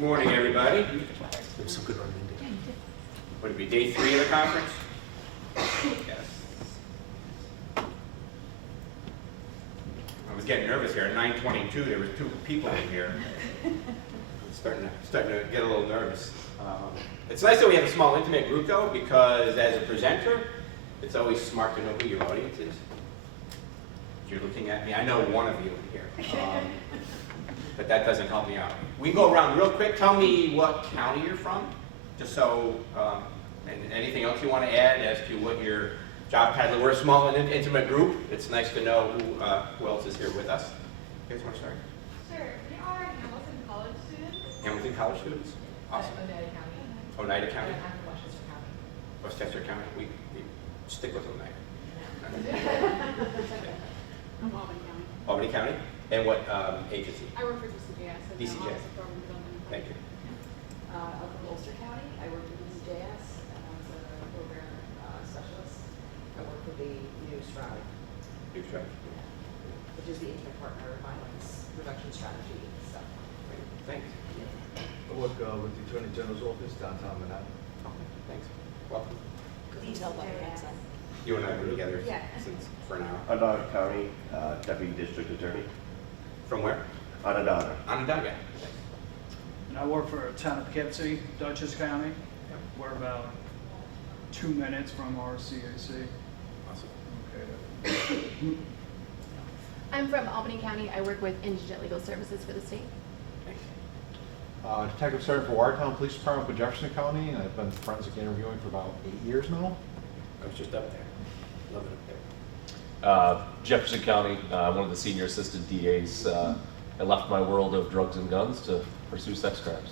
Good morning, everybody. It was so good on Monday. Would it be day 3 of the conference? Yes. I was getting nervous here. At 9:22, there were 2 people in here. Starting to get a little nervous. It's nice that we have a small, intimate group, though, because as a presenter, it's always smart to know who your audience is. You're looking at me. I know one of you here. But that doesn't help me out. We can go around real quick. Tell me what county you're from, just so, and anything else you want to add as to what your job title. We're a small and intimate group. It's nice to know who else is here with us. You guys want to start? Sure. We are Hamilton College students. Hamilton College students? Awesome. Oneida County. Oneida County? And I'm from Westchester County. Westchester County? We stick with Oneida. I'm Albany County. Albany County? And what agency? I work for DCJS. DCJS. Thank you. I'm from Ulster County. I work for DCJS as a program specialist. I work for the new STRIVE, New strategy. which is the Intimate Partner Violence Reduction Strategy stuff. Great. Thanks. I work with the Attorney General's office downtown Manhattan. Okay, thanks. Welcome. Couldn't tell by your accent. You and I were together Yeah. since for an hour. Onondaga County, Deputy District Attorney. From where? Onondaga. Onondaga. And I work for town of Poughkeepsie, Dutchess County. We're about 2 minutes from our CAC. Awesome. I'm from Albany County. I work with Indigent Legal Services for the state. Thanks. Detective Sergeant for Watertown Police Department with Jefferson County, and I've been forensic interviewing for about 8 years now. I was just up there. Love it up there. Jefferson County, one of the senior assistant DAs. I left my world of drugs and guns to pursue sex crimes.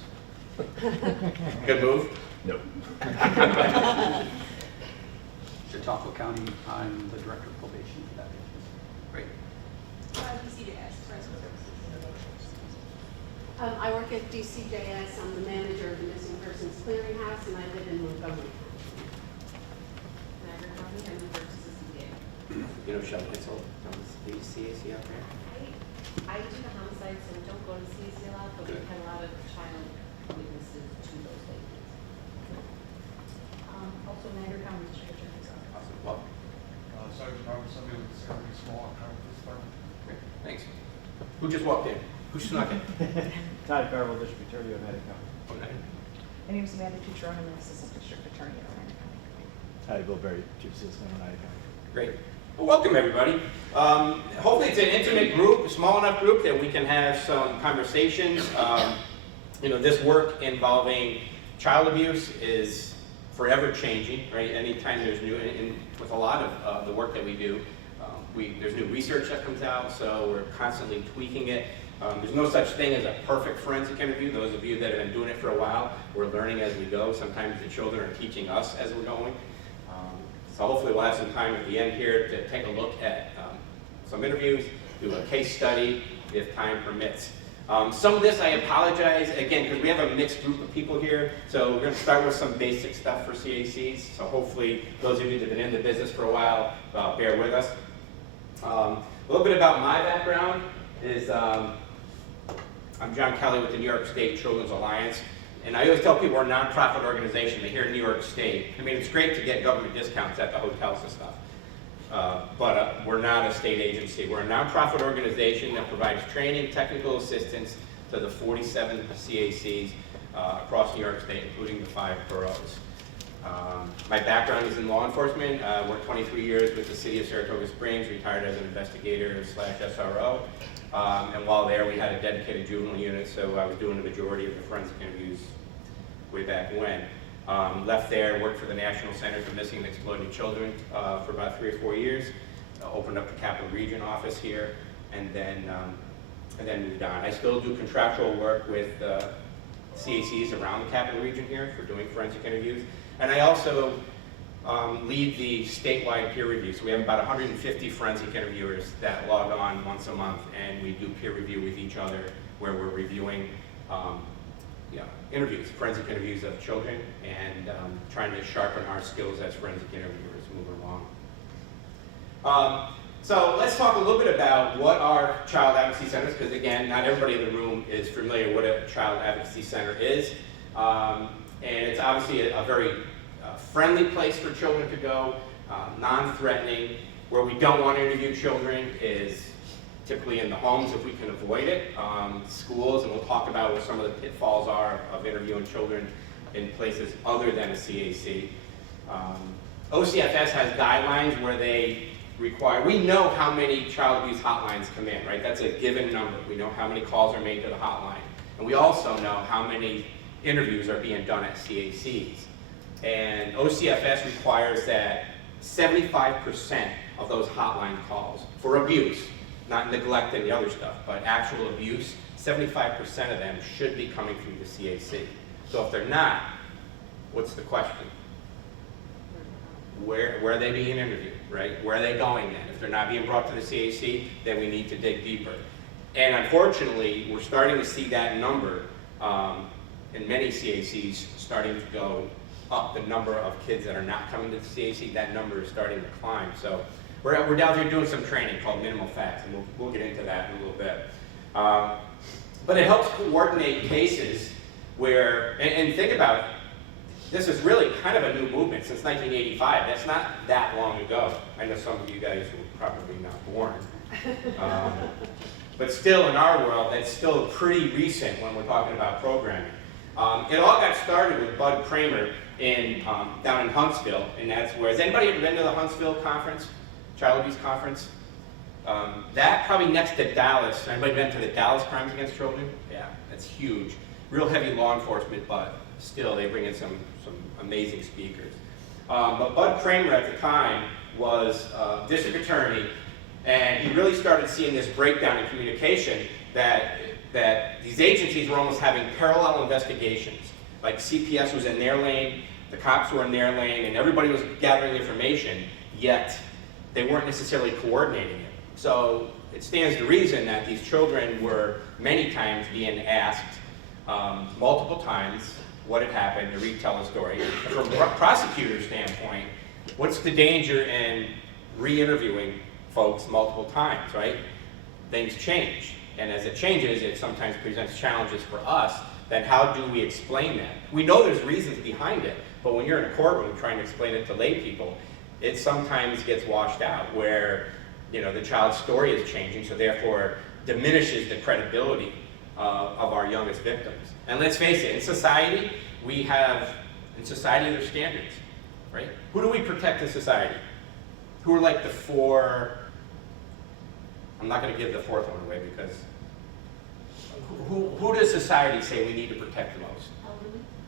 Good move. No. Chautauqua County, I'm the Director of Probation for that agency. Great. DCJS, Forensic Services. I work at DCJS. I'm the manager of the Missing Persons Clearinghouse, and I live in Montgomery County. Niagara County, I'm the First Assistant DA. You know Shelby Hitzel from the CAC out there? I do the homicide, so we don't go to CAC a lot, but Good. we've had a lot of child witnesses to those cases. Also Niagara County District Attorney's Office. Awesome. Well, Sergeant Robert, somebody with Scotty Small, Police Department. great. Thanks. Who just walked in? Who snuck in? Todd Garvel, District Attorney of Oneida County. Oh, no. My name is Amanda Tutrone. I'm an Assistant District Attorney at Oneida County. Hi, Bill Berry, Chief Assistant of Oneida County. Great. Well, welcome, everybody. Hopefully it's an intimate group, a small enough group that we can have some conversations. This work involving child abuse is forever changing, right? Anytime there's new, and with a lot of the work that we do, there's new research that comes out, so we're constantly tweaking it. There's no such thing as a perfect forensic interview. Those of you that have been doing it for a while, we're learning as we go. Sometimes the children are teaching us as we're going. So hopefully we'll have some time at the end here to take a look at some interviews, do a case study if time permits. Some of this I apologize, again, because we have a mixed group of people here. So we're going to start with some basic stuff for CACs. So hopefully those of you that have been in the business for a while, bear with us. A little bit about my background is I'm John Kelly with the New York State Children's Alliance. And I always tell people we're a nonprofit organization. They hear New York State. I mean, it's great to get government discounts at the hotels and stuff. But we're not a state agency. We're a nonprofit organization that provides training, technical assistance to the 47 CACs across New York State, including the 5 boroughs. My background is in law enforcement. Worked 23 years with the city of Saratoga Springs, retired as an investigator / SRO. And while there, we had a dedicated juvenile unit, so I was doing the majority of the forensic interviews way back when. Left there, worked for the National Center for Missing and Exploited Children for about 3 or 4 years. Opened up the Capital Region office here, and then moved on. I still do contractual work with CACs around the Capital Region here for doing forensic interviews. And I also lead the statewide peer review. So we have about 150 forensic interviewers that log on once a month, and we do peer review with each other where we're reviewing interviews, forensic interviews of children, and trying to sharpen our skills as forensic interviewers moving along. So let's talk a little bit about what are child advocacy centers, because again, not everybody in the room is familiar with what a child advocacy center is. And it's obviously a very friendly place for children to go, non-threatening. Where we don't want to interview children is typically in the homes if we can avoid it, schools, and we'll talk about what some of the pitfalls are of interviewing children in places other than a CAC. OCFS has guidelines where they require, we know how many child abuse hotlines come in, right? That's a given number. We know how many calls are made to the hotline. And we also know how many interviews are being done at CACs. And OCFS requires that 75% of those hotline calls for abuse, not neglect and the other stuff, but actual abuse, 75% of them should be coming through the CAC. So if they're not, what's the question? Where are they being interviewed, right? Where are they going then? If they're not being brought to the CAC, then we need to dig deeper. And unfortunately, we're starting to see that number in many CACs starting to go up. The number of kids that are not coming to the CAC, that number is starting to climb. So we're down there doing some training called minimal facts, and we'll get into that in a little bit. But it helps coordinate cases where, and think about it, this is really kind of a new movement since 1985. That's not that long ago. I know some of you guys were probably not born. But still in our world, that's still pretty recent when we're talking about programming. It all got started with Bud Kramer down in Huntsville, and that's where, has anybody ever been to the Huntsville conference, Child Abuse Conference? That probably next to Dallas. Anybody been to the Dallas Crimes Against Children? Yeah, that's huge. Real heavy law enforcement, but still they bring in some amazing speakers. But Bud Kramer at the time was district attorney, and he really started seeing this breakdown in communication that these agencies were almost having parallel investigations. Like CPS was in their lane, the cops were in their lane, and everybody was gathering information, yet they weren't necessarily coordinating it. So it stands to reason that these children were many times being asked multiple times what had happened to retell the story. And from a prosecutor's standpoint, what's the danger in re-interviewing folks multiple times, right? Things change. And as it changes, it sometimes presents challenges for us. Then how do we explain that? We know there's reasons behind it, but when you're in a courtroom trying to explain it to lay people, it sometimes gets washed out where, you know, the child's story is changing, so therefore diminishes the credibility of our youngest victims. And let's face it, in society, there's standards, right? Who do we protect in society? Who are like the four, I'm not going to give the fourth one away because, who does society say we need to protect the most?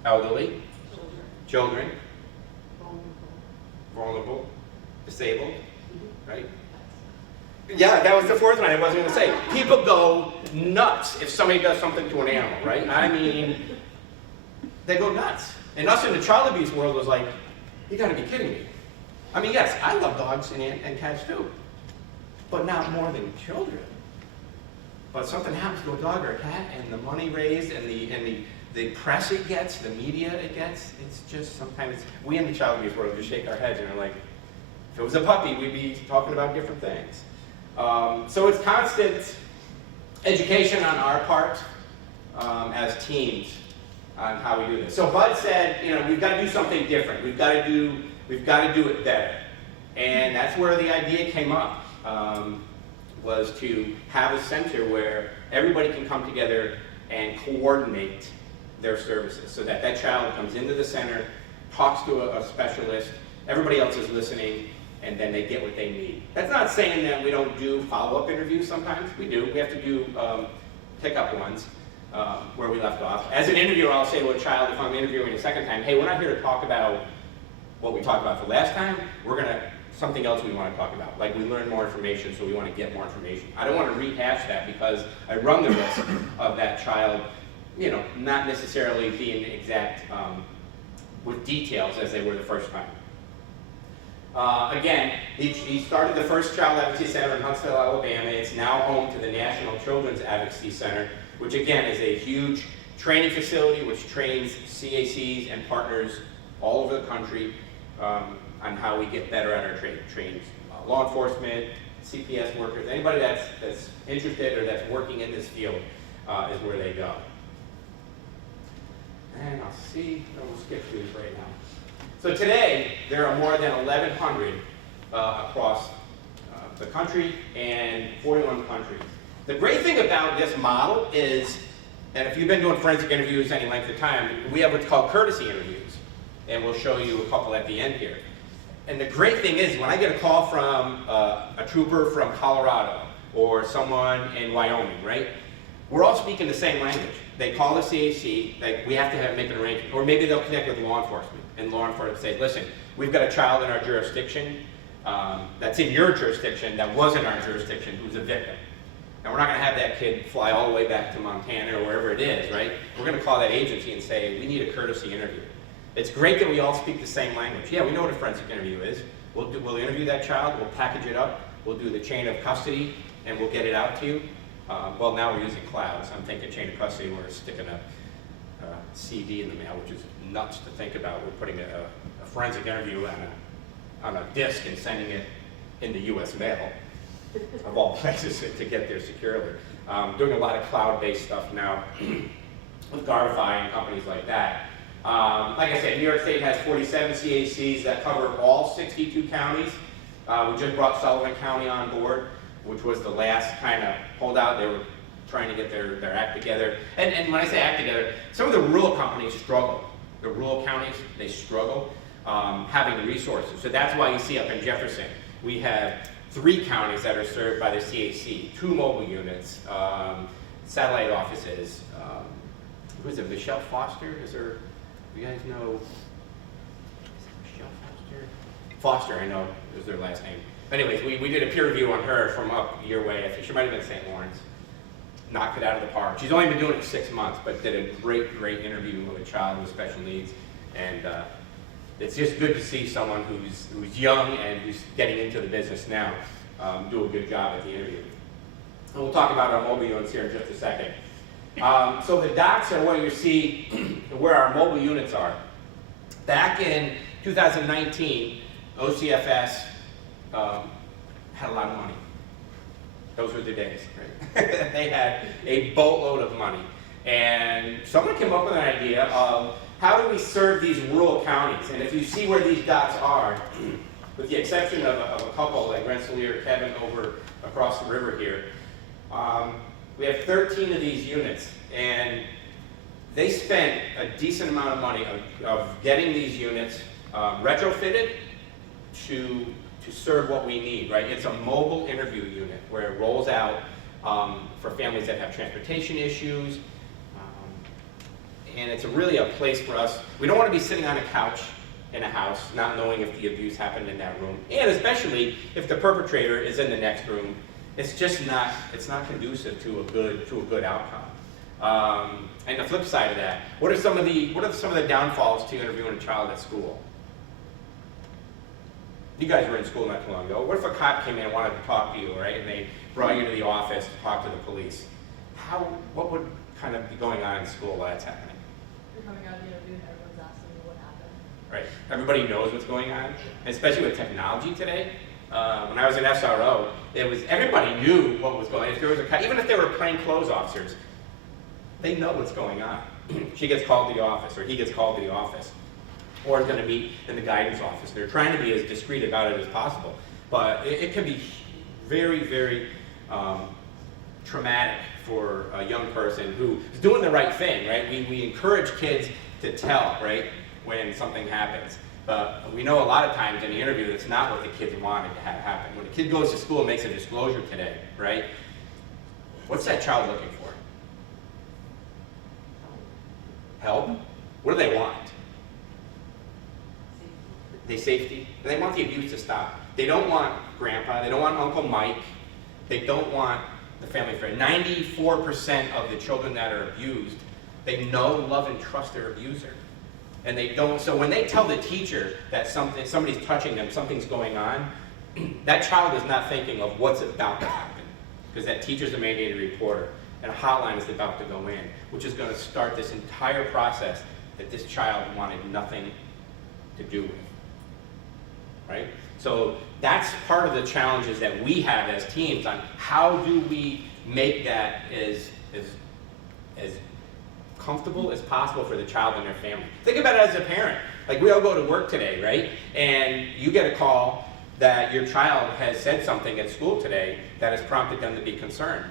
Elderly. Children. Vulnerable. Disabled. Right? Yeah, that was the fourth one I wasn't going to say. People go nuts if somebody does something to an animal, right? I mean, they go nuts. And us in the child abuse world was like, you got to be kidding me. I mean, yes, I love dogs and cats too, but not more than children. But something happens to a dog or a cat, and the money raised, and the press it gets, the media it gets, it's just sometimes, we in the child abuse world just shake our heads and are like, if it was a puppy, we'd be talking about different things. So it's constant education on our part as teams on how we do this. So Bud said, you know, we've got to do something different. We've got to do it better. And that's where the idea came up, was to have a center where everybody can come together and coordinate their services so that that child comes into the center, talks to a specialist, everybody else is listening, and then they get what they need. That's not saying that we don't do follow-up interviews sometimes. We do. We have to do pick-up ones where we left off. As an interviewer, I'll say to a child, if I'm interviewing a second time, hey, we're not here to talk about what we talked about the last time. We're going to, something else we want to talk about. Like we learned more information, so we want to get more information. I don't want to rehash that because I run the risk of that child, you know, not necessarily being exact with details as they were the first time. Again, he started the first Child Advocacy Center in Huntsville, Alabama. It's now home to the National Children's Advocacy Center, which again is a huge training facility which trains CACs and partners all over the country on how we get better at our trainings. Law enforcement, CPS workers, anybody that's interested or that's working in this field is where they go. And I'll see, we'll skip through this right now. So today, there are more than 1,100 across the country and 41 countries. The great thing about this model is, and if you've been doing forensic interviews any length of time, we have what's called courtesy interviews. And we'll show you a couple at the end here. And the great thing is, when I get a call from a trooper from Colorado or someone in Wyoming, right? We're all speaking the same language. They call the CAC, like we have to make an arrangement, or maybe they'll connect with law enforcement, and law enforcement say, listen, we've got a child in our jurisdiction that's in your jurisdiction that was in our jurisdiction who's a victim. And we're not going to have that kid fly all the way back to Montana or wherever it is, right? We're going to call that agency and say, we need a courtesy interview. It's great that we all speak the same language. Yeah, we know what a forensic interview is. We'll interview that child, we'll package it up, we'll do the chain of custody, and we'll get it out to you. Well, now we're using clouds. I'm thinking chain of custody, we're sticking a CD in the mail, which is nuts to think about. We're putting a forensic interview on a disc and sending it in the U.S. mail, of all places, to get there securely. Doing a lot of cloud-based stuff now with Garify and companies like that. Like I said, New York State has 47 CACs that cover all 62 counties. We just brought Sullivan County on board, which was the last kind of holdout. They were trying to get their act together. And when I say act together, some of the rural companies struggle. The rural counties, they struggle having resources. So that's why you see up in Jefferson, we have 3 counties that are served by the CAC, 2 mobile units, satellite offices. Who is it, Michelle Foster? Is there, you guys know, is it Michelle Foster? Foster, I know, is their last name. Anyways, we did a peer review on her from up your way. I think she might have been St. Lawrence. Knocked it out of the park. She's only been doing it 6 months, but did a great interview with a child with special needs. And it's just good to see someone who's young and who's getting into the business now do a good job at the interview. And we'll talk about our mobile units here in just a second. So the dots are where you see where our mobile units are. Back in 2019, OCFS had a lot of money. Those were the days, right? They had a boatload of money. And someone came up with an idea of how do we serve these rural counties? And if you see where these dots are, with the exception of a couple like Rensselaer, Kevin over across the river here, we have 13 of these units. And they spent a decent amount of money of getting these units retrofitted to serve what we need, right? It's a mobile interview unit where it rolls out for families that have transportation issues. And it's really a place for us. We don't want to be sitting on a couch in a house not knowing if the abuse happened in that room. And especially if the perpetrator is in the next room. It's just not, it's not conducive to a good outcome. And the flip side of that, what are some of the downfalls to interviewing a child at school? You guys were in school not too long ago. What if a cop came in and wanted to talk to you, right? And they brought you to the office to talk to the police. What would kind of be going on in school while that's happening? You're coming out of the interview and everyone's asking you what happened. Right. Everybody knows what's going on, and especially with technology today. When I was in SRO, everybody knew what was going on. If there was even if they were plainclothes officers, they know what's going on. She gets called to the office, or he gets called to the office, or is going to meet in the guidance office. They're trying to be as discreet about it as possible, but it can be very, very traumatic for a young person who is doing the right thing, right? We encourage kids to tell, right, when something happens. But we know a lot of times in the interview that's not what the kids wanted to have happen. When a kid goes to school and makes a disclosure today, right, what's that child looking for? Help? What do they want? Safety. They want the abuse to stop. They don't want grandpa. They don't want Uncle Mike. They don't want the family friend. 94% of the children that are abused, they know, love, and trust their abuser. And they don't, so when they tell the teacher that somebody's touching them, something's going on, that child is not thinking of what's about to happen. Because that teacher's a mandated reporter, and a hotline is about to go in, which is going to start this entire process that this child wanted nothing to do with. Right? So that's part of the challenges that we have as teams on how do we make that as comfortable as possible for the child and their family. Think about it as a parent. Like we all go to work today, right? And you get a call that your child has said something at school today that has prompted them to be concerned.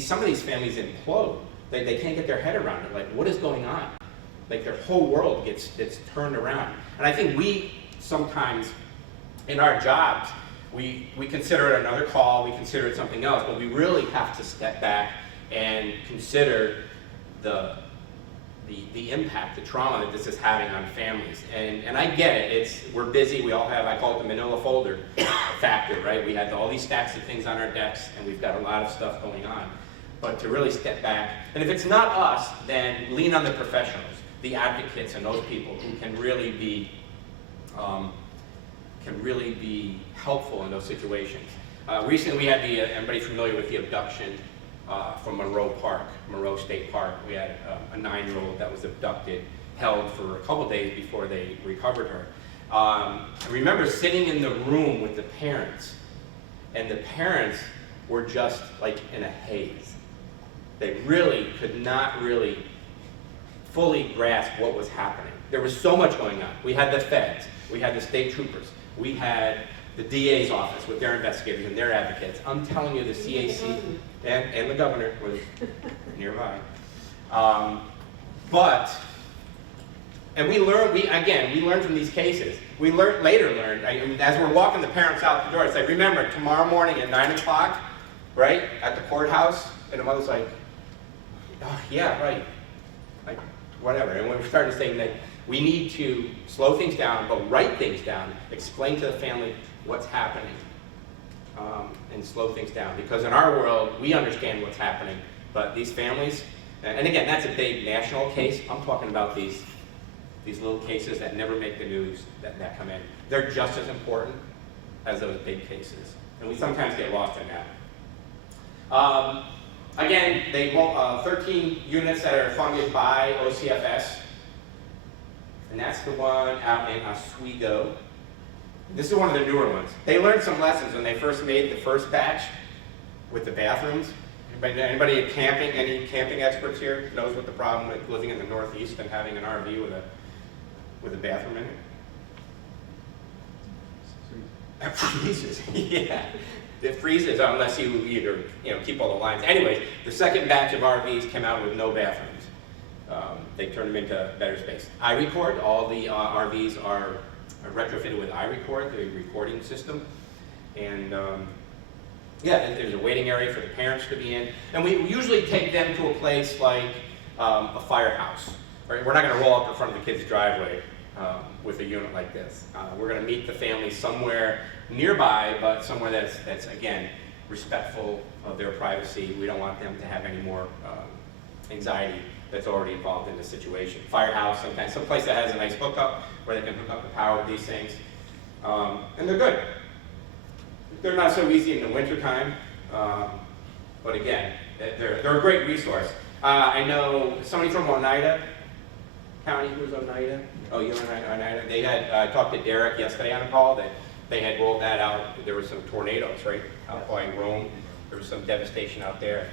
Some of these families implode. They can't get their head around it. Like, what is going on? Like their whole world gets turned around. And I think we sometimes, in our jobs, we consider it another call, we consider it something else, but we really have to step back and consider the impact, the trauma that this is having on families. And I get it, we're busy, we all have, I call it the manila folder factor, right? We have all these stacks of things on our desks, and we've got a lot of stuff going on. But to really step back, and if it's not us, then lean on the professionals, the advocates and those people who can really be helpful in those situations. Recently we had everybody familiar with the abduction from Monroe State Park. We had a 9-year-old that was abducted, held for a couple days before they recovered her. I remember sitting in the room with the parents, and the parents were just like in a haze. They really could not really fully grasp what was happening. There was so much going on. We had the feds, we had the state troopers, we had the DA's office with their investigators and their advocates. I'm telling you, the CAC and the governor was nearby. And we learned from these cases. We later learned, as we're walking the parents out the door, it's like, remember, tomorrow morning at 9 o'clock, right, at the courthouse, and the mother's like, oh, yeah, right, like, whatever. And we're starting to say that we need to slow things down, but write things down, explain to the family what's happening, and slow things down. Because in our world, we understand what's happening, but these families, and again, that's a big national case. I'm talking about these little cases that never make the news that come in. They're just as important as those big cases, and we sometimes get lost in that. Again, they 13 units that are funded by OCFS, and that's the one out in Oswego. This is one of the newer ones. They learned some lessons when they first made the first batch with the bathrooms. Anybody camping, any camping experts here knows what the problem with living in the Northeast and having an RV with a bathroom in it? It freezes, yeah. It freezes unless you either keep all the lines. Anyways, the second batch of RVs came out with no bathrooms. They turned them into better space. iRecord, all the RVs are retrofitted with iRecord, the recording system. And yeah, there's a waiting area for the parents to be in. And we usually take them to a place like a firehouse. Right? We're not going to roll up in front of the kid's driveway with a unit like this. We're going to meet the family somewhere nearby, but somewhere that's again, respectful of their privacy. We don't want them to have any more anxiety that's already involved in the situation. Firehouse, sometimes someplace that has a nice hookup where they can hook up the power of these things. And they're good. They're not so easy in the wintertime, but again, they're a great resource. I know somebody from Oneida County, who's Oneida? Oh, you're in Oneida. They had, I talked to Derek yesterday on a call that they had rolled that out. There were some tornadoes, right, out by Rome. There was some devastation out there.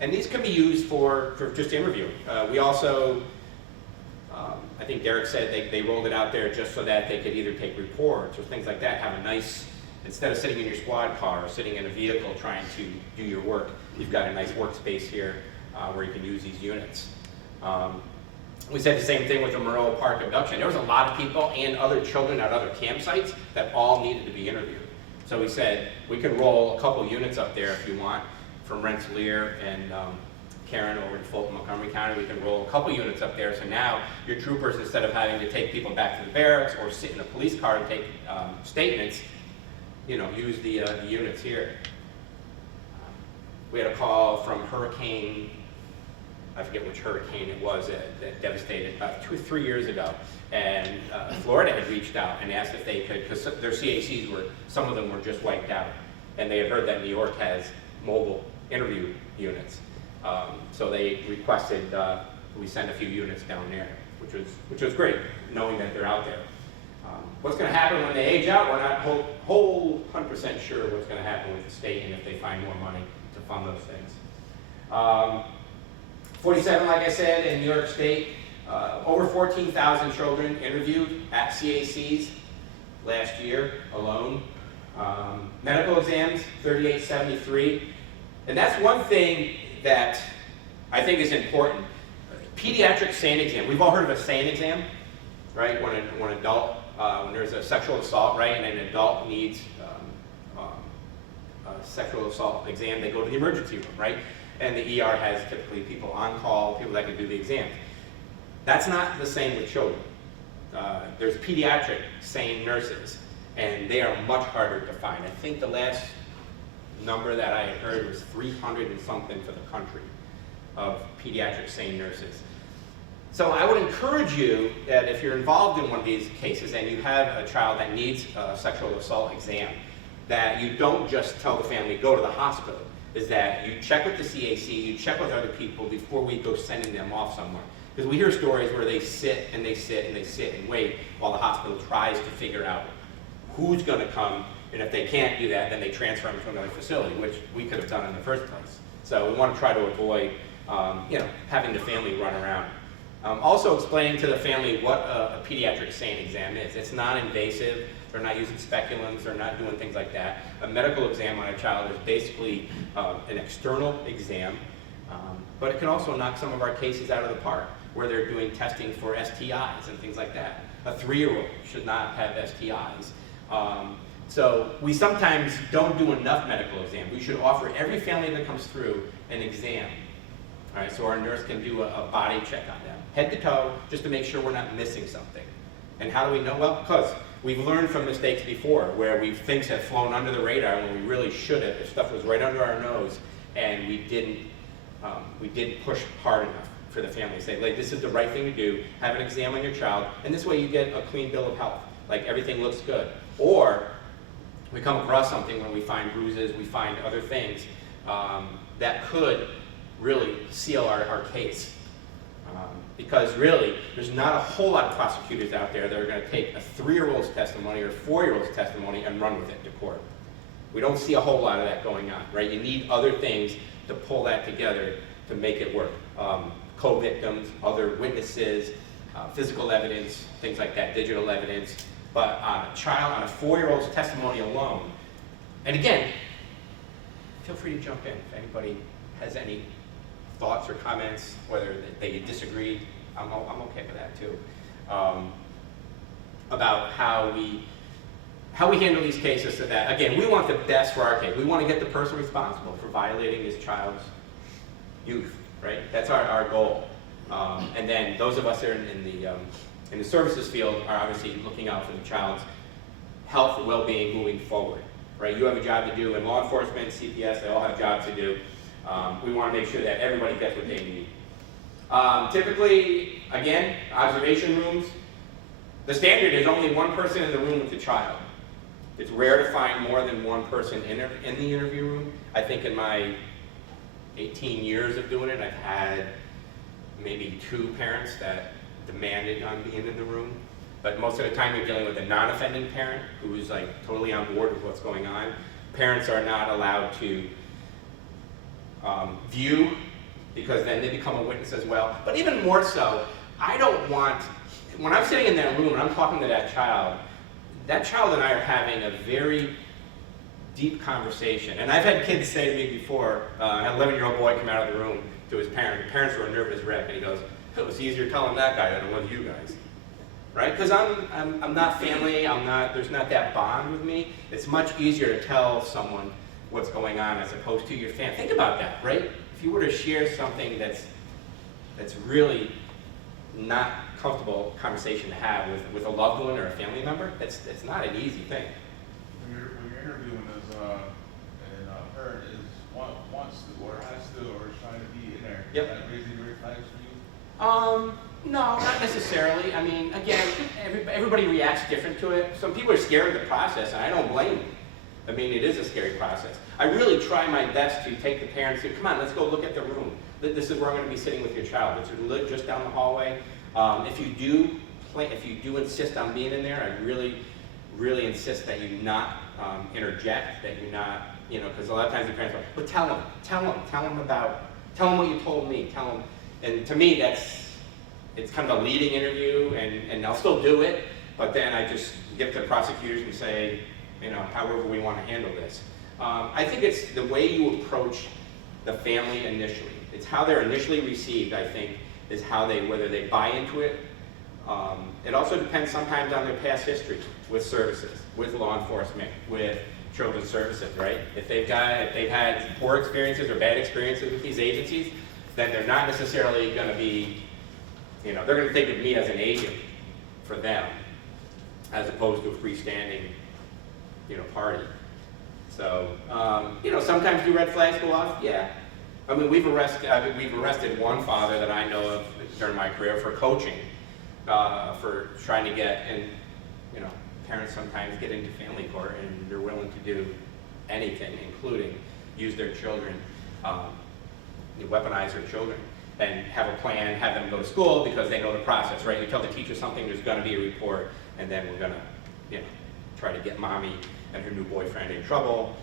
And these can be used for just interviewing. We also, I think Derek said they rolled it out there just so that they could either take reports or things like that, have a nice, instead of sitting in your squad car or sitting in a vehicle trying to do your work, you've got a nice workspace here where you can use these units. We said the same thing with the Monroe Park abduction. There was a lot of people and other children at other campsites that all needed to be interviewed. So we said, we can roll a couple units up there if you want, from Rensselaer and Karen over in Fulton, Montgomery County. We can roll a couple units up there. So now your troopers, instead of having to take people back to the barracks or sit in a police car and take statements, use the units here. We had a call from Hurricane, I forget which hurricane it was that devastated about 2 or 3 years ago. And Florida had reached out and asked if they could, because their CACs some of them were just wiped out. And they had heard that New York has mobile interview units. So they requested we send a few units down there, which was great, knowing that they're out there. What's going to happen when they age out? We're not whole 100% sure what's going to happen with the state and if they find more money to fund those things. 47, like I said, in New York State, over 14,000 children interviewed at CACs last year alone. Medical exams, 3873. And that's one thing that I think is important. Pediatric SANE exam. We've all heard of a SANE exam, right? When there's a sexual assault, right, and an adult needs a sexual assault exam, they go to the emergency room, right? And the ER has typically people on call, people that can do the exams. That's not the same with children. There's pediatric SANE nurses, and they are much harder to find. I think the last number that I heard was 300 and something for the country of pediatric SANE nurses. So I would encourage you that if you're involved in one of these cases and you have a child that needs a sexual assault exam, that you don't just tell the family, go to the hospital, is that you check with the CAC, you check with other people before we go sending them off somewhere. Because we hear stories where they sit and they sit and they sit and wait while the hospital tries to figure out who's going to come, and if they can't do that, then they transfer them to another facility, which we could have done in the first place. So we want to try to avoid having the family run around. Also explaining to the family what a pediatric SANE exam is. It's non-invasive. They're not using speculums. They're not doing things like that. A medical exam on a child is basically an external exam, but it can also knock some of our cases out of the park where they're doing testing for STIs and things like that. A 3-year-old should not have STIs. So we sometimes don't do enough medical exams. We should offer every family that comes through an exam. All right, so our nurse can do a body check on them, head to toe, just to make sure we're not missing something. And how do we know? Well, because we've learned from mistakes before where things have flown under the radar when we really should have. If stuff was right under our nose and we didn't push hard enough for the family to say, like, this is the right thing to do, have an exam on your child, and this way you get a clean bill of health. Like, everything looks good. Or we come across something when we find bruises, we find other things that could really seal our case. Because really, there's not a whole lot of prosecutors out there that are going to take a 3-year-old's testimony or 4-year-old's testimony and run with it to court. We don't see a whole lot of that going on, right? You need other things to pull that together to make it work. Co-victims, other witnesses, physical evidence, things like that, digital evidence. But on a child, on a 4-year-old's testimony alone, and again, feel free to jump in if anybody has any thoughts or comments, whether they disagree, I'm okay with that too, about how we handle these cases so that, again, we want the best for our case. We want to get the person responsible for violating his child's youth, right? That's our goal. And then those of us that are in the services field are obviously looking out for the child's health and well-being moving forward, right? You have a job to do in law enforcement, CPS, they all have jobs to do. We want to make sure that everybody gets what they need. Typically, again, observation rooms, the standard is only one person in the room with the child. It's rare to find more than one person in the interview room. I think in my 18 years of doing it, I've had maybe 2 parents that demanded on being in the room. But most of the time you're dealing with a non-offending parent who's like totally on board with what's going on. Parents are not allowed to view, because then they become a witness as well. But even more so, I don't want, when I'm sitting in that room and I'm talking to that child and I are having a very deep conversation. And I've had kids say to me before, I had an 11-year-old boy come out of the room to his parents. The parents were a nervous wreck, and he goes, it was easier telling that guy than it was you guys. Right? Because I'm not family, there's not that bond with me. It's much easier to tell someone what's going on as opposed to your family. Think about that, right? If you were to share something that's really not comfortable conversation to have with a loved one or a family member, it's not an easy thing. When you're interviewing as a parent wants to or has to or is trying to be in there, Yep. is that raising red flags for you? No, not necessarily. I mean, again, everybody reacts different to it. Some people are scared of the process, and I don't blame them. I mean, it is a scary process. I really try my best to take the parents and say, come on, let's go look at the room. This is where I'm going to be sitting with your child. It's just down the hallway. If you do insist on being in there, I really really insist that you not interject, that you not, you know, because a lot of times the parents go, but tell them what you told me, tell them. And to me, it's kind of a leading interview, and I'll still do it, but then I just give it to the prosecutors and say, you know, however we want to handle this. I think it's the way you approach the family initially. It's how they're initially received, I think, is how whether they buy into it. It also depends sometimes on their past history with services, with law enforcement, with children's services, right? If they've had poor experiences or bad experiences with these agencies, then they're not necessarily going to be, you know, they're going to think of me as an agent for them, as opposed to a freestanding, you know, party. So, you know, sometimes do red flags go off? Yeah. I mean, we've arrested one father that I know of during my career for coaching, for trying to get, and you know, parents sometimes get into family court and they're willing to do anything, including use their children, weaponize their children, and have a plan, have them go to school because they know the process, right? You tell the teacher something, there's going to be a report, and then we're going to, you know, try to get mommy and her new boyfriend in trouble.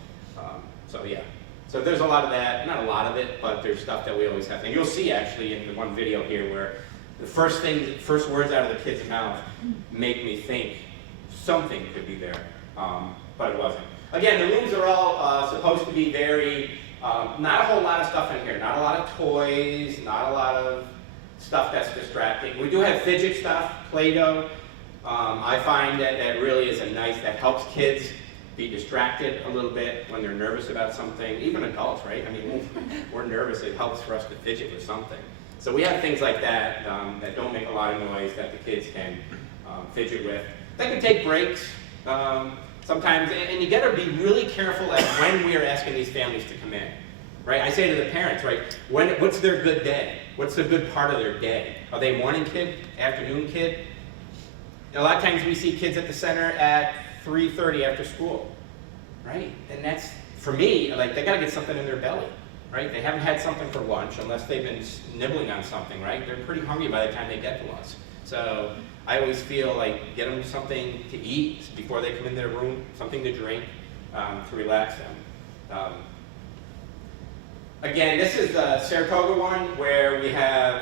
So yeah. So there's a lot of that, not a lot of it, but there's stuff that we always have. And you'll see actually in the one video here where the first words out of the kid's mouth make me think something could be there, but it wasn't. Again, the rooms are all supposed to be very, not a whole lot of stuff in here, not a lot of toys, not a lot of stuff that's distracting. We do have fidget stuff, Play-Doh. I find that really is that helps kids be distracted a little bit when they're nervous about something, even adults, right? I mean, we're nervous, it helps for us to fidget with something. So we have things like that that don't make a lot of noise that the kids can fidget with. They can take breaks sometimes, and you gotta be really careful at when we are asking these families to come in, right? I say to the parents, right, what's their good day? What's the good part of their day? Are they a morning kid, afternoon kid? A lot of times we see kids at the center at 3:30 after school, right? And that's, for me, like they gotta get something in their belly, right? They haven't had something for lunch unless they've been nibbling on something, right? They're pretty hungry by the time they get to us. So I always feel like get them something to eat before they come in their room, something to drink to relax them. Again, this is the Saratoga one where we have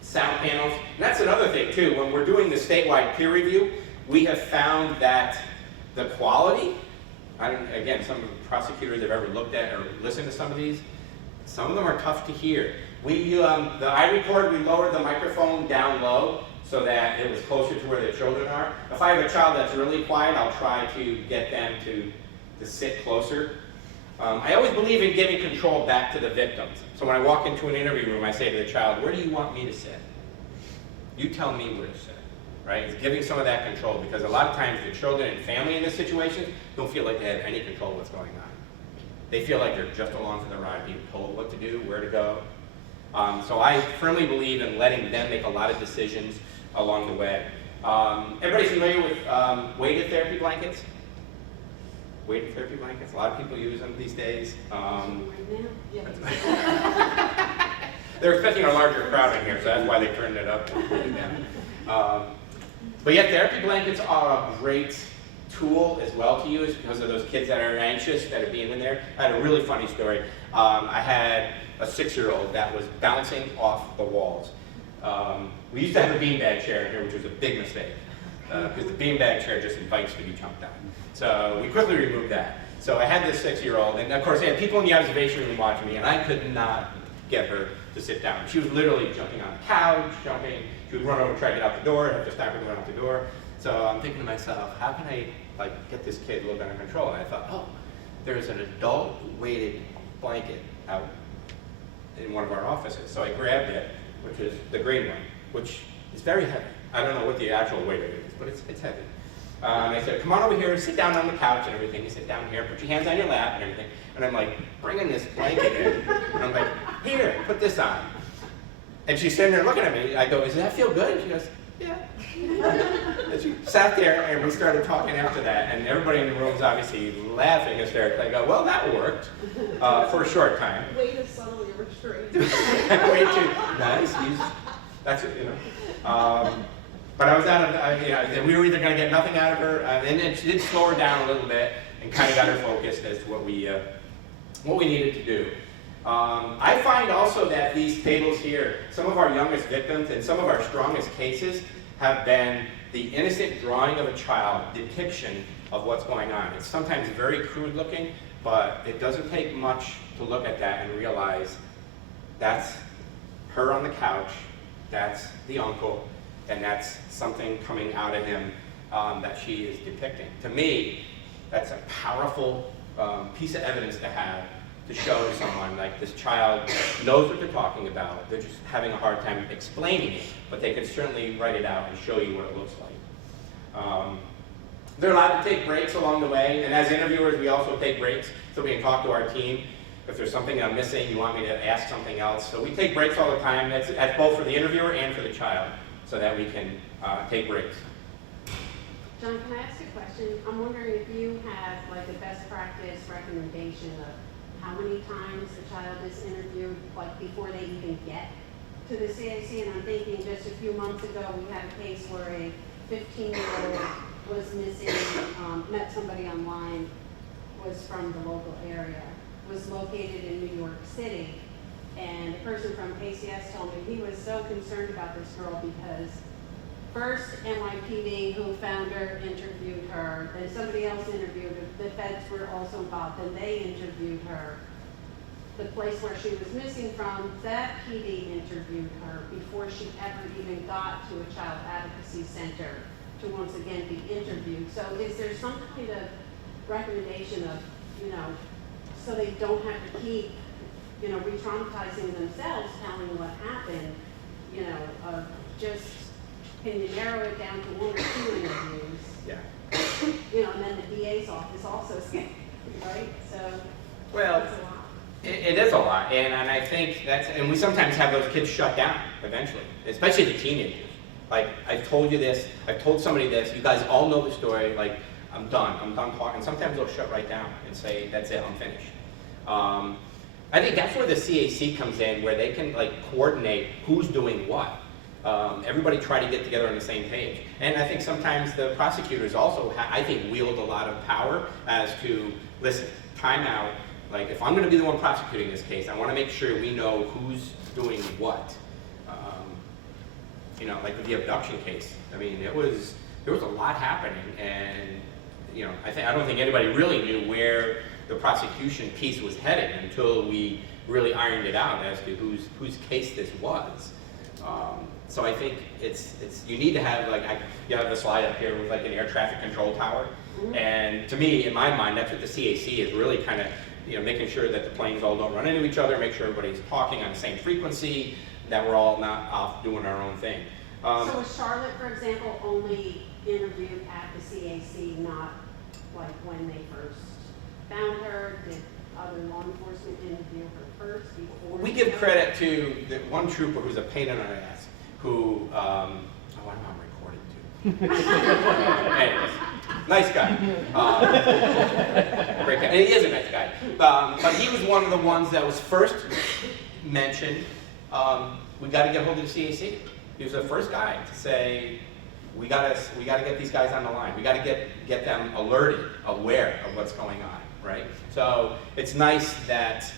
sound panels. And that's another thing too, when we're doing the statewide peer review, we have found that the quality, again, some of the prosecutors have ever looked at or listened to some of these, some of them are tough to hear. The iRecord, we lowered the microphone down low so that it was closer to where the children are. If I have a child that's really quiet, I'll try to get them to sit closer. I always believe in giving control back to the victims. So when I walk into an interview room, I say to the child, where do you want me to sit? You tell me where to sit. Right? It's giving some of that control, because a lot of times the children and family in this situation don't feel like they have any control of what's going on. They feel like they're just along for the ride, being told what to do, where to go. So I firmly believe in letting them make a lot of decisions along the way. Everybody familiar with weighted therapy blankets? Weighted therapy blankets? A lot of people use them these days. They're expecting a larger crowd in here, so that's why they turned it up. But yeah, therapy blankets are a great tool as well to use because of those kids that are anxious, that are being in there. I had a really funny story. I had a 6-year-old that was bouncing off the walls. We used to have a beanbag chair in here, which was a big mistake, because the beanbag chair just invites to be jumped on. So we quickly removed that. So I had this 6-year-old, and of course I had people in the observation room watching me, and I could not get her to sit down. She was literally jumping on the couch, jumping. She would run over, try to get out the door, have to stop her going out the door. So I'm thinking to myself, how can I get this kid a little bit under control? And I thought, oh, there's an adult weighted blanket out in one of our offices. So I grabbed it, which is the green one, which is very heavy. I don't know what the actual weight of it is, but it's heavy. I said, come on over here, sit down on the couch and everything. You sit down here, put your hands on your lap and everything. And I'm like, bringing this blanket in. And I'm like, here, put this on. And she's sitting there looking at me. I go, does that feel good? And she goes, yeah. And she sat there and we started talking after that. And everybody in the room is obviously laughing hysterically. I go, well, that worked for a short time. Way to subtly restrain. Way too nice. That's it, you know. But I was out of, we were either going to get nothing out of her, and it did slow her down a little bit and kind of got her focused as to what we needed to do. I find also that these tables here, some of our youngest victims and some of our strongest cases have been the innocent drawing of a child, depiction of what's going on. It's sometimes very crude looking, but it doesn't take much to look at that and realize that's her on the couch, that's the uncle, and that's something coming out of him that she is depicting. To me, that's a powerful piece of evidence to have to show someone like this child knows what they're talking about. They're just having a hard time explaining it, but they can certainly write it out and show you what it looks like. They're allowed to take breaks along the way, and as interviewers, we also take breaks so we can talk to our team. If there's something I'm missing, you want me to ask something else. So we take breaks all the time. That's both for the interviewer and for the child, so that we can take breaks. John, can I ask a question? I'm wondering if you have like a best practice recommendation of how many times the child is interviewed, like before they even get to the CAC? And I'm thinking just a few months ago, we had a case where a 15-year-old was missing, met somebody online, was from the local area, was located in New York City, and the person from PSS told me he was so concerned about this girl because first NYPD, who found her, interviewed her, then somebody else interviewed her, the feds were also involved, then they interviewed her. The place where she was missing from, that PD interviewed her before she ever even got to a child advocacy center to once again be interviewed. So is there some kind of recommendation of, so they don't have to keep, re-traumatizing themselves, telling what happened, just can you narrow it down to 1 or 2 interviews? Yeah. And then the DA's office also scared, right? So Well, that's a lot. it is a lot, and I think and we sometimes have those kids shut down eventually, especially the teenagers. Like, I've told you this, I've told somebody this, you guys all know the story, like, I'm done talking. Sometimes they'll shut right down and say, that's it, I'm finished. I think that's where the CAC comes in, where they can coordinate who's doing what. Everybody try to get together on the same page. And I think sometimes the prosecutors also, wield a lot of power as to, listen, time out. Like, if I'm going to be the one prosecuting this case, I want to make sure we know who's doing what. Like with the abduction case. I mean, there was a lot happening, and I don't think anybody really knew where the prosecution piece was headed until we really ironed it out as to whose case this was. So I think you need to have you have the slide up here with an air traffic control tower, and to me, in my mind, that's what the CAC is really kind of making sure that the planes all don't run into each other, make sure everybody's talking on the same frequency, that we're all not off doing our own thing. So was Charlotte, for example, only interviewed at the CAC, not like when they first found her? Did other law enforcement interview her first before? We give credit to the one trooper who's a pain in our ass, who, I'm recording too. Anyways, nice guy. Great guy. And he is a nice guy. But he was one of the ones that was first mentioned. We got to get hold of the CAC. He was the first guy to say, we got to get these guys on the line. We got to get them alerted, aware of what's going on, right? So it's nice that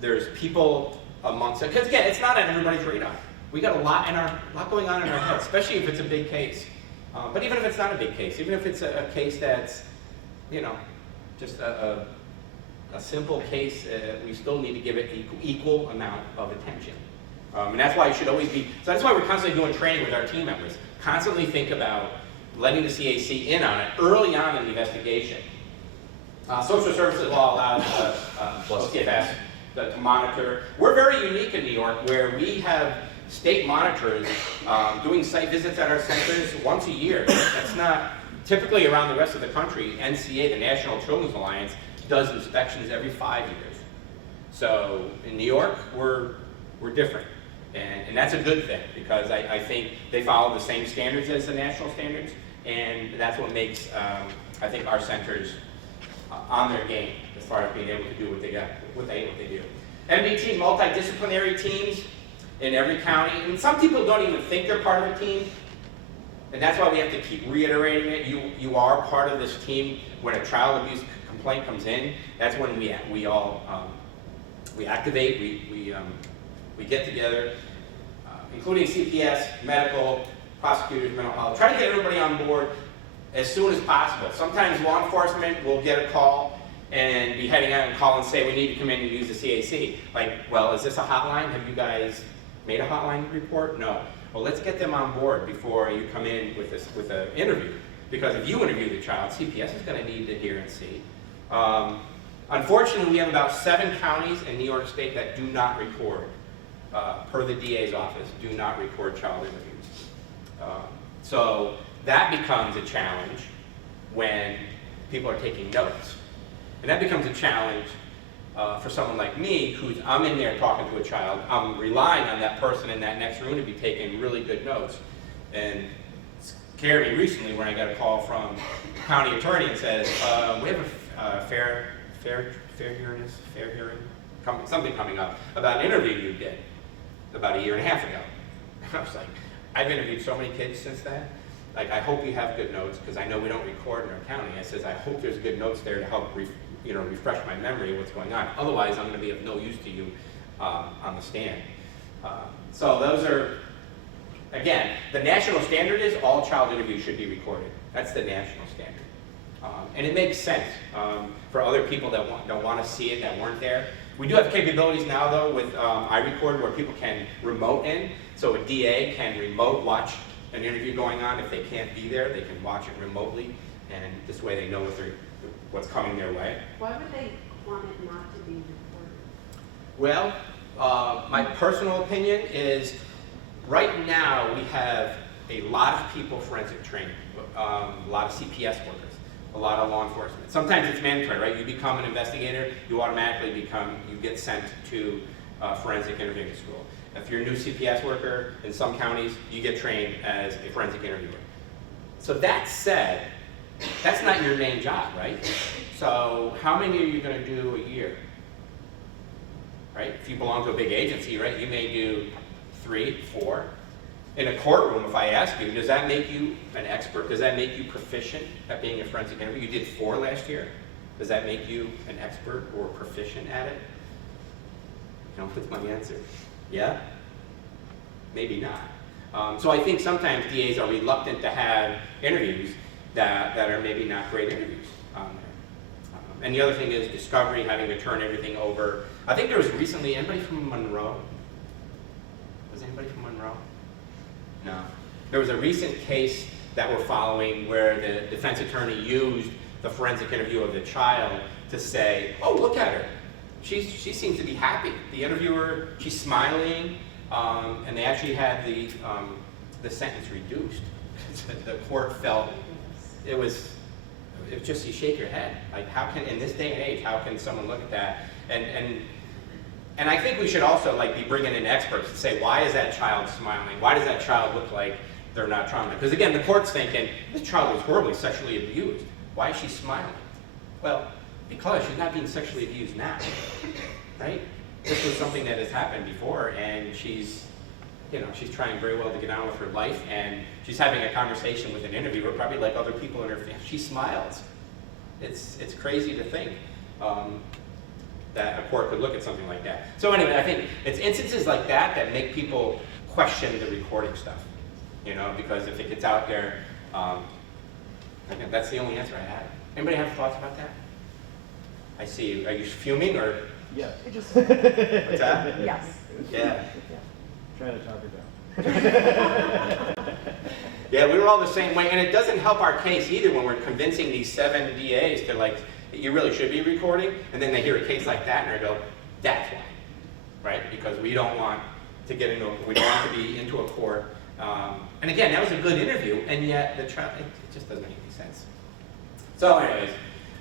there's people amongst it, because again, it's not on everybody's radar. We got a lot going on in our heads, especially if it's a big case. But even if it's not a big case, even if it's a case that's, just a simple case, we still need to give it equal amount of attention. And that's why it should always be, so that's why we're constantly doing training with our team members. Constantly think about letting the CAC in on it early on in the investigation. Social services law allows OCFS to monitor. We're very unique in New York, where we have state monitors doing site visits at our centers once a year. That's not typically around the rest of the country. NCA, the National Children's Alliance, does inspections every 5 years. So in New York, we're different. And that's a good thing, because I think they follow the same standards as the national standards, and that's what makes, I think, our centers on their game as far as being able to do what they do. MDT, multidisciplinary teams in every county. And some people don't even think they're part of a team, And that's why we have to keep reiterating it. You are part of this team. When a child abuse complaint comes in, that's when we all activate, we get together, including CPS, medical, prosecutors, mental health. Try to get everybody on board as soon as possible. Sometimes law enforcement will get a call and be heading out and call and say, we need to come in and use the CAC. Like, well, is this a hotline? Have you guys made a hotline report? No. Well, let's get them on board before you come in with an interview. Because if you interview the child, CPS is going to need to hear and see. Unfortunately, we have about 7 counties in New York State that do not record, per the DA's office, do not record child interviews. So that becomes a challenge when people are taking notes. And that becomes a challenge for someone like me, I'm in there talking to a child. I'm relying on that person in that next room to be taking really good notes. And it scared me recently when I got a call from the county attorney and says, we have a fair hearing, something coming up about an interview you did about 1.5 years ago. I was like, I've interviewed so many kids since then. Like, I hope you have good notes, because I know we don't record in our county. I says, I hope there's good notes there to help refresh my memory of what's going on. Otherwise, I'm going to be of no use to you on the stand. So those are, again, the national standard is all child interviews should be recorded. That's the national standard. And it makes sense for other people that don't want to see it, that weren't there. We do have capabilities now, though, with iRecord, where people can remote in. So a DA can remote watch an interview going on. If they can't be there, they can watch it remotely, and this way they know what's coming their way. Why would they want it not to be recorded? Well, my personal opinion is right now we have a lot of people forensic trained, a lot of CPS workers, a lot of law enforcement. Sometimes it's mandatory, right? You become an investigator, you automatically get sent to forensic interviewing school. If you're a new CPS worker in some counties, you get trained as a forensic interviewer. So that said, that's not your main job, right? So how many are you going to do a year? Right? If you belong to a big agency, right, you may do 3, 4. In a courtroom, if I ask you, does that make you an expert? Does that make you proficient at being a forensic interviewer? You did 4 last year. Does that make you an expert or proficient at it? What's my answer? Yeah? Maybe not. So I think sometimes DAs are reluctant to have interviews that are maybe not great interviews on there. And the other thing is discovery, having to turn everything over. I think there was recently, anybody from Monroe? Was anybody from Monroe? No. There was a recent case that we're following where the defense attorney used the forensic interview of the child to say, oh, look at her. She seems to be happy. The interviewer, she's smiling, and they actually had the sentence reduced. The court felt it was just, you shake your head. Like, how can, in this day and age, how can someone look at that? And I think we should also be bringing in experts to say, why is that child smiling? Why does that child look like they're not traumatized? Because again, the court's thinking, this child was horribly sexually abused. Why is she smiling? Well, because she's not being sexually abused now, right? This was something that has happened before, and she's trying very well to get on with her life, and she's having a conversation with an interviewer, probably like other people in her family. She smiles. It's crazy to think that a court could look at something like that. So anyway, I think it's instances like that that make people question the recording stuff, because if it gets out there, again, that's the only answer I have. Anybody have thoughts about that? I see you. Are you fuming or? Yes. What's that? Yes. Yeah. Trying to talk her down. Yeah, we were all the same way, and it doesn't help our case either when we're convincing these 7 DAs to you really should be recording, and then they hear a case like that and they go, that's why, right? Because we don't want to be into a court. And again, that was a good interview, and yet the trial, it just doesn't make any sense. So anyways,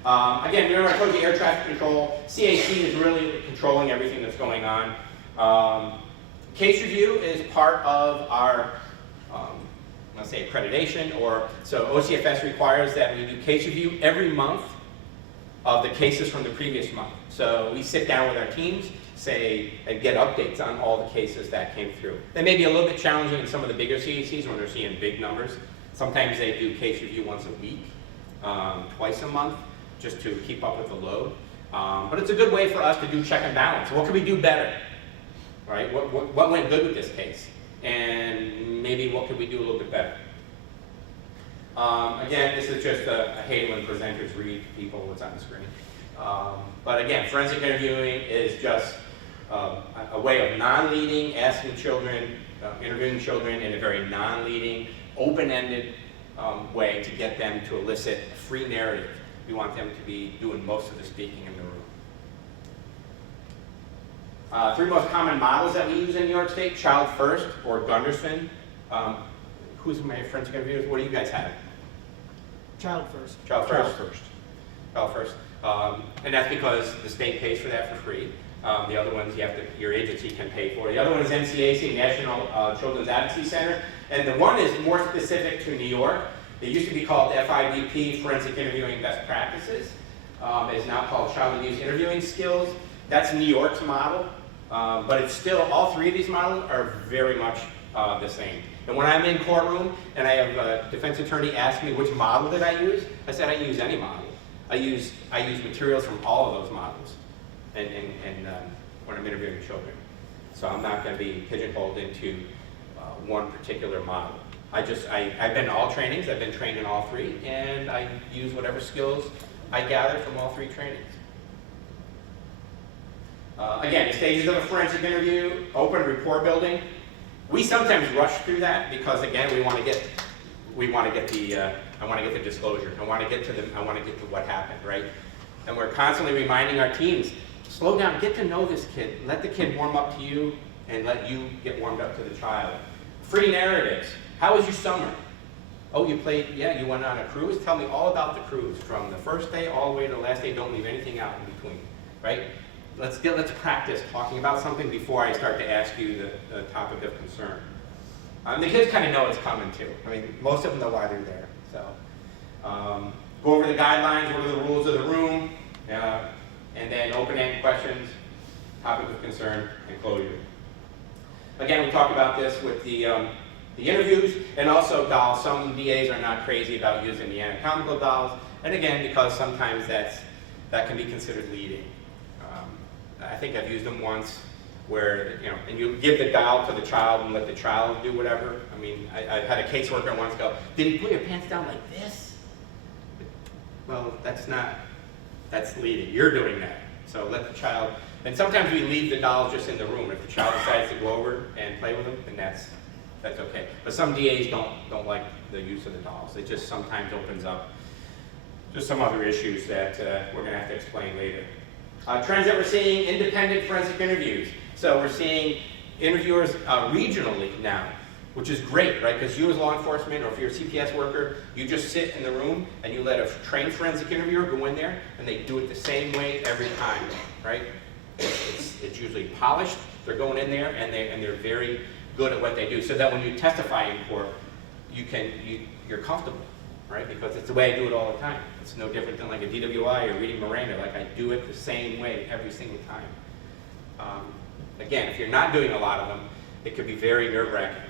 again, remember I told you air traffic control. CAC is really controlling everything that's going on. Case review is part of our, let's say, accreditation, so OCFS requires that we do case review every month of the cases from the previous month. So we sit down with our teams, and get updates on all the cases that came through. They may be a little bit challenging in some of the bigger CACs when they're seeing big numbers. Sometimes they do case review once a week, twice a month, just to keep up with the load. But it's a good way for us to do check and balance. What can we do better, right? What went good with this case? And maybe what could we do a little bit better? Again, this is just I hate when presenters read people what's on the screen. But again, forensic interviewing is just a way of non-leading, asking children, interviewing children in a very non-leading, open-ended way to get them to elicit a free narrative. We want them to be doing most of the speaking in the room. Three most common models that we use in New York State: Child First or Gunderson. Who's my forensic interviewers? What do you guys have? Child First. Child First. Child First. And that's because the state pays for that for free. The other ones your agency can pay for. The other one is NCAC, National Children's Advocacy Center. And the one is more specific to New York. It used to be called FIDP, Forensic Interviewing Best Practices. It's now called Child Abuse Interviewing Skills. That's New York's model. But it's still, all three of these models are very much the same. And when I'm in courtroom and I have a defense attorney ask me which model did I use, I said I didn't use any model. I use materials from all of those models and when I'm interviewing children. So I'm not going to be pigeonholed into one particular model. I've been to all trainings, I've been trained in all three, and I use whatever skills I gather from all three trainings. Again, the stages of a forensic interview: open, rapport building. We sometimes rush through that because, again, I want to get the disclosure. I want to get to what happened, right? And we're constantly reminding our teams, slow down, get to know this kid. Let the kid warm up to you and let you get warmed up to the child. Free narratives. How was your summer? Oh, you went on a cruise? Tell me all about the cruise, from the first day all the way to the last day. Don't leave anything out in between, right? Let's practice talking about something before I start to ask you the topic of concern. The kids kind of know it's coming too. I mean, most of them know why they're there. So, go over the guidelines, what are the rules of the room, and then open-ended questions, topic of concern, and closure. Again, we talked about this with the interviews, and also dolls. Some DAs are not crazy about using the anatomical dolls, and again, because sometimes that can be considered leading. I think I've used them once where, and you give the doll to the child and let the child do whatever. I mean, I had a caseworker once go, "Did you put your pants down like this?" Well, that's leading. You're doing that. So let the child, and sometimes we leave the dolls just in the room. If the child decides to go over and play with them, then that's okay. But some DAs don't like the use of the dolls. It just sometimes opens up just some other issues that we're going to have to explain later. Trends that we're seeing: independent forensic interviews. So we're seeing interviewers regionally now, which is great, right? Because you as law enforcement, or if you're a CPS worker, you just sit in the room and you let a trained forensic interviewer go in there and they do it the same way every time, right? It's usually polished. They're going in there and they're very good at what they do, so that when you testify in court, you're comfortable, right? Because it's the way I do it all the time. It's no different than like a DWI or reading Miranda. Like, I do it the same way every single time. Again, if you're not doing a lot of them, it could be very nerve-wracking,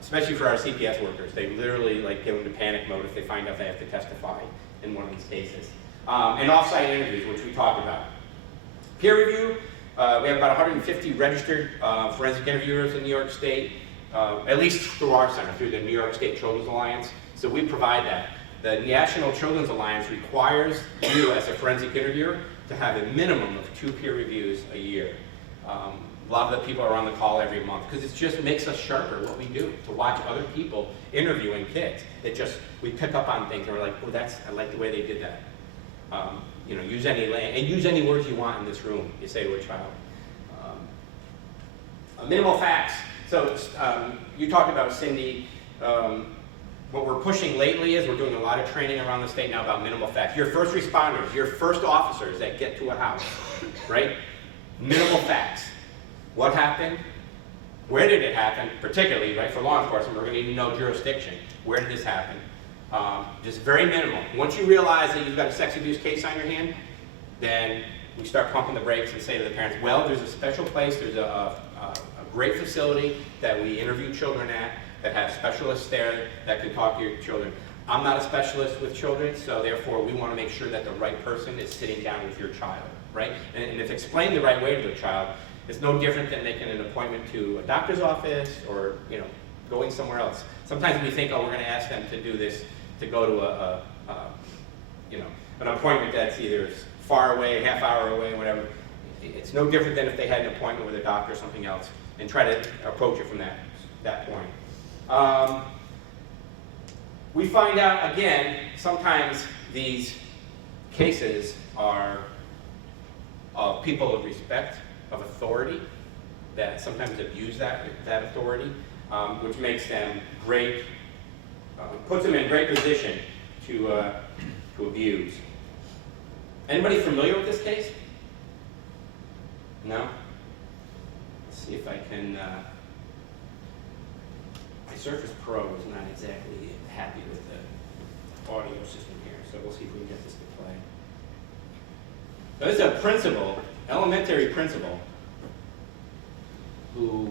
especially for our CPS workers. They literally go into panic mode if they find out they have to testify in one of these cases. And off-site interviews, which we talked about. Peer review. We have about 150 registered forensic interviewers in New York State, at least through our center, through the New York State Children's Alliance. So we provide that. The National Children's Alliance requires you as a forensic interviewer to have a minimum of 2 peer reviews a year. A lot of the people are on the call every month because it just makes us sharper what we do, to watch other people interviewing kids. We pick up on things and we're like, oh, I like the way they did that. Use any words you want in this room, you say to a child. Minimal facts. So you talked about, Cindy, what we're pushing lately is we're doing a lot of training around the state now about minimal facts. Your first responders, your first officers that get to a house, right? Minimal facts. What happened? Where did it happen? Particularly, right, for law enforcement, we're going to need to know jurisdiction. Where did this happen? Just very minimal. Once you realize that you've got a sex abuse case on your hand, then we start pumping the brakes and say to the parents, well, there's a special place, there's a great facility that we interview children at. that have specialists there that can talk to your children. I'm not a specialist with children, so therefore we want to make sure that the right person is sitting down with your child, right? And if explained the right way to the child, it's no different than making an appointment to a doctor's office or, you know, going somewhere else. Sometimes we think, oh, we're going to ask them to do this, to go to you know, an appointment that's either far away, half hour away, whatever. It's no different than if they had an appointment with a doctor or something else, and try to approach it from that point. We find out, again, sometimes these cases are of people of respect, of authority, that sometimes abuse that authority, which makes them great, puts them in great position to abuse. Anybody familiar with this case? No? Let's see if I can, my Surface Pro is not exactly happy with the audio system here, so we'll see if we can get this to play. So this is a principal, elementary principal, who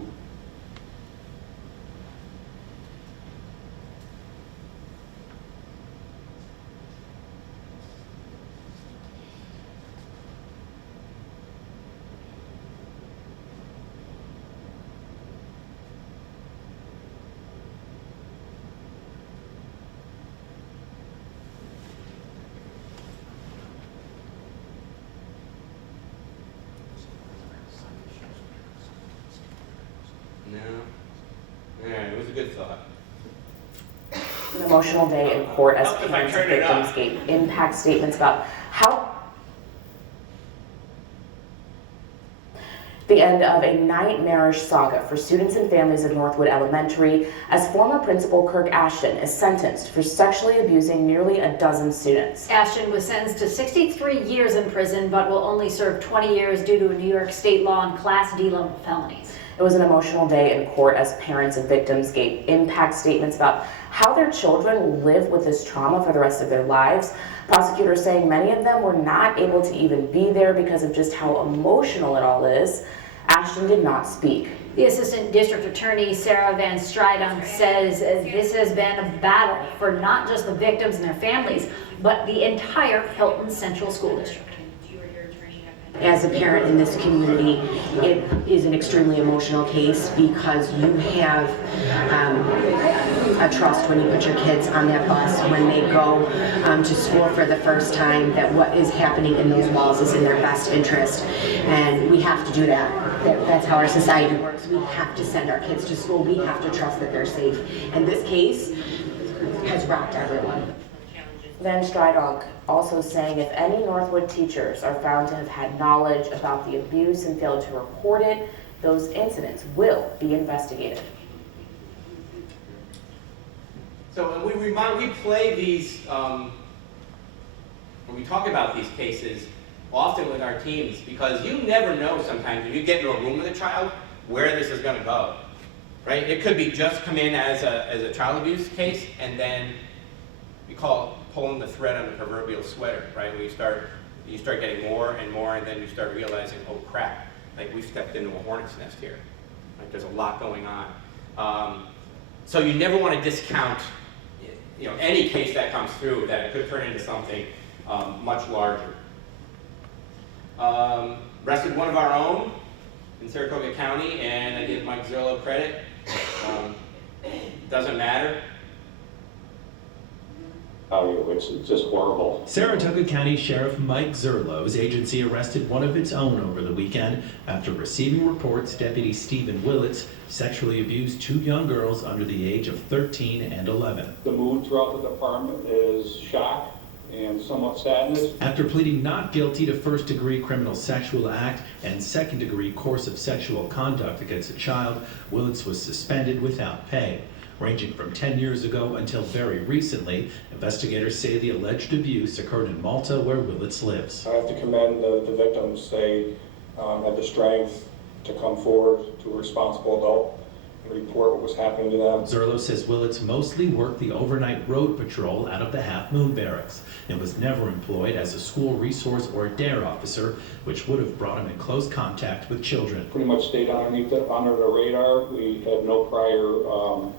it was a good thought. An emotional day in court as Help if I parents of turn it up. victims gave impact statements about how the end of a nightmarish saga for students and families of Northwood Elementary as former principal Kirk Ashton is sentenced for sexually abusing nearly a dozen students. Ashton was sentenced to 63 years in prison, but will only serve 20 years due to a New York state law on Class D level felonies. It was an emotional day in court as parents of victims gave impact statements about how their children will live with this trauma for the rest of their lives. Prosecutors saying many of them were not able to even be there because of just how emotional it all is. Ashton did not speak. The Assistant District Attorney, Sarah Van Strydonk, says this has been a battle for not just the victims and their families, but the entire Hilton Central School District. As a parent in this community, it is an extremely emotional case because you have a trust when you put your kids on that bus, when they go to school for the first time, that what is happening in those walls is in their best interest. And we have to do that. That's how our society works. We have to send our kids to school. We have to trust that they're safe. And this case has rocked everyone. Van Strydonk also saying if any Northwood teachers are found to have had knowledge about the abuse and failed to report it, those incidents will be investigated. So we play these, when we talk about these cases, often with our teams, because you never know sometimes when you get into a room with a child where this is going to go, right? It could be just come in as a child abuse case, and then we call it pulling the thread on the proverbial sweater, right? When you start getting more and more, and then you start realizing, oh crap, like we've stepped into a hornet's nest here. Like there's a lot going on. So you never want to discount, you know, any case that comes through, that it could turn into something much larger. Arrested one of our own in Saratoga County, and I give Mike Zerlo credit. Doesn't matter. Which is just horrible. Saratoga County Sheriff Mike Zerlo's agency arrested one of its own over the weekend after receiving reports Deputy Stephen Willits sexually abused two young girls under the age of 13 and 11. The mood throughout the department is shock and somewhat sadness. After pleading not guilty to first-degree criminal sexual act and second-degree course of sexual conduct against a child, Willits was suspended without pay. Ranging from 10 years ago until very recently, investigators say the alleged abuse occurred in Malta, where Willits lives. I have to commend the victims. They had the strength to come forward to a responsible adult and report what was happening to them. Zerlo says Willits mostly worked the overnight road patrol out of the Half Moon Barracks and was never employed as a school resource or DARE officer, which would have brought him in close contact with children. Pretty much stayed under the radar. We had no prior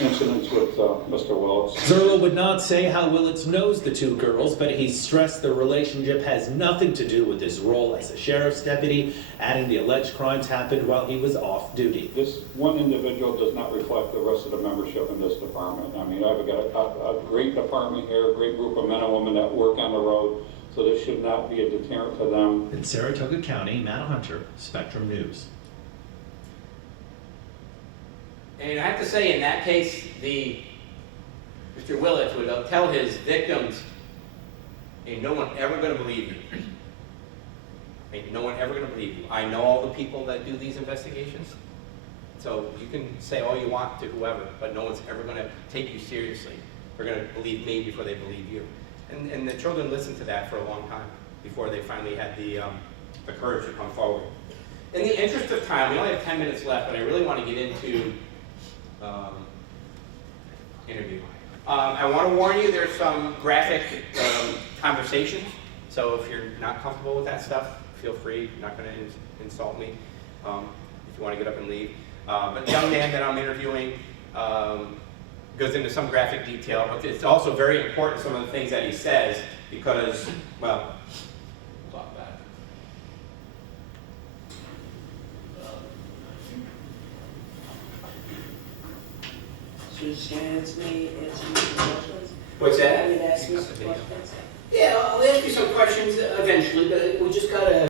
incidents with Mr. Willis. Zerl would not say how Willits knows the two girls, but he stressed the relationship has nothing to do with his role as a sheriff's deputy, adding the alleged crimes happened while he was off duty. This one individual does not reflect the rest of the membership in this department. I mean, I've got a great department here, a great group of men and women that work on the road, so this should not be a deterrent to them. In Saratoga County, Matt Hunter, Spectrum News. And I have to say, in that case, Mr. Willits would tell his victims, ain't no one ever going to believe you. Ain't no one ever going to believe you. I know all the people that do these investigations. So you can say all you want to whoever, but no one's ever going to take you seriously. They're going to believe me before they believe you. And the children listened to that for a long time before they finally had the courage to come forward. In the interest of time, we only have 10 minutes left, but I really want to get into interview. I want to warn you, there's some graphic conversations, so if you're not comfortable with that stuff, feel free. You're not going to insult me if you want to get up and leave. But the young man that I'm interviewing goes into some graphic detail, but it's also very important, some of the things that he says, because, well, we'll talk about it. What's that? Yeah, I'll ask you some questions eventually, but we just gotta